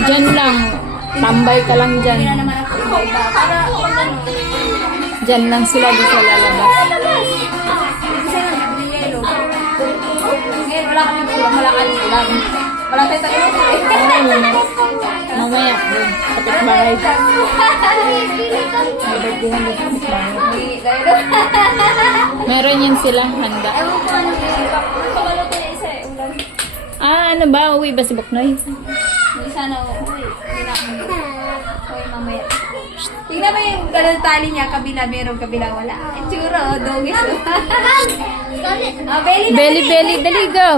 Diyan lang. Tambay ka lang dyan. Hindi na naman ako iba. Para kung gano'n. Diyan lang sila di sa lalabas. Kasi nang yelo. Ngayon wala kami ulam, wala kami ulam. Wala tayo tayo. Mamaya, dun. Kapit bahay. May birthday ng kapit bahay. Meron yan silang handa. Ewan ko ano yung pagkalo ko yung isa eh. Ulan. Ano ba? Uwi ba si Buknoy? Hindi sana uuwi. Hindi na ako uuwi mamaya. Tingnan mo yung ganun tali niya, kabila meron, kabila wala. Itsura, dogis. Belly na. Belly, belly. Dali, go.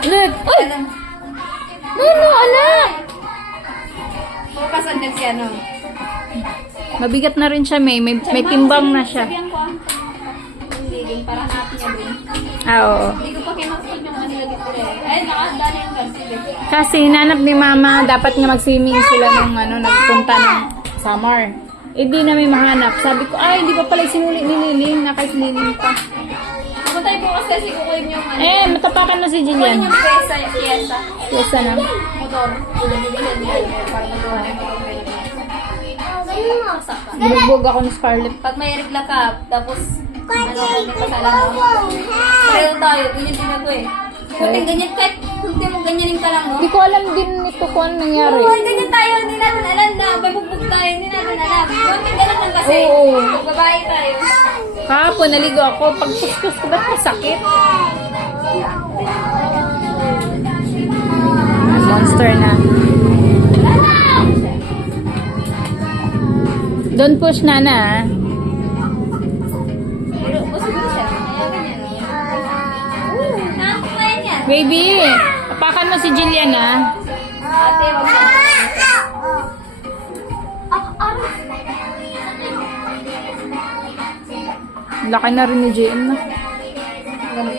Look. Uy! Ano, anak? Focus on next yan, no? Mabigat na rin siya, may timbang na siya. Sabihan ko ah. Hindi, parang natin yan din. Oo. Hindi ko pa kinakapag yung kanila dito eh. Ay, nakahanda na yung sige. Kasi hinanap ni mama, dapat nga mag-swimming sila nung nagpunta ng summer. Eh di na may mahanap. Sabi ko, ay, hindi pa pala sinuli ni Liling, nakasiniling pa. Ako tayo bukas kasi kukunin yung ano. Eh, matapakan na si Kukunin Jillian. yung pyesa. Yes, na. Motor. Bibilihan niya. Para magawa na yung motor. Saka. Binugbog ako ni Scarlett. Pag may regla ka, tapos ano, may pasalamat mo. Pareho tayo, ganyan din ako eh. Kunting ganyan, kahit kunti mo ganyanin ka lang, no? Hindi ko alam din nito kung ano nangyari. Oo, ganyan tayo, hindi natin alam na may bugbog tayo, hindi natin alam. Kunting ganun lang kasi, Oo. pag babae tayo. Kahapon, naligo ako. Pag kuskus ko, ba't masakit? Monster na. Don't push, Nana. Ah. Pero, siguro siya, kaya ganyan. Nakakaya niya. Baby, apakan mo si Jillian, ah. Ate, wag mo. Laki na rin ni JM, na. Ganun.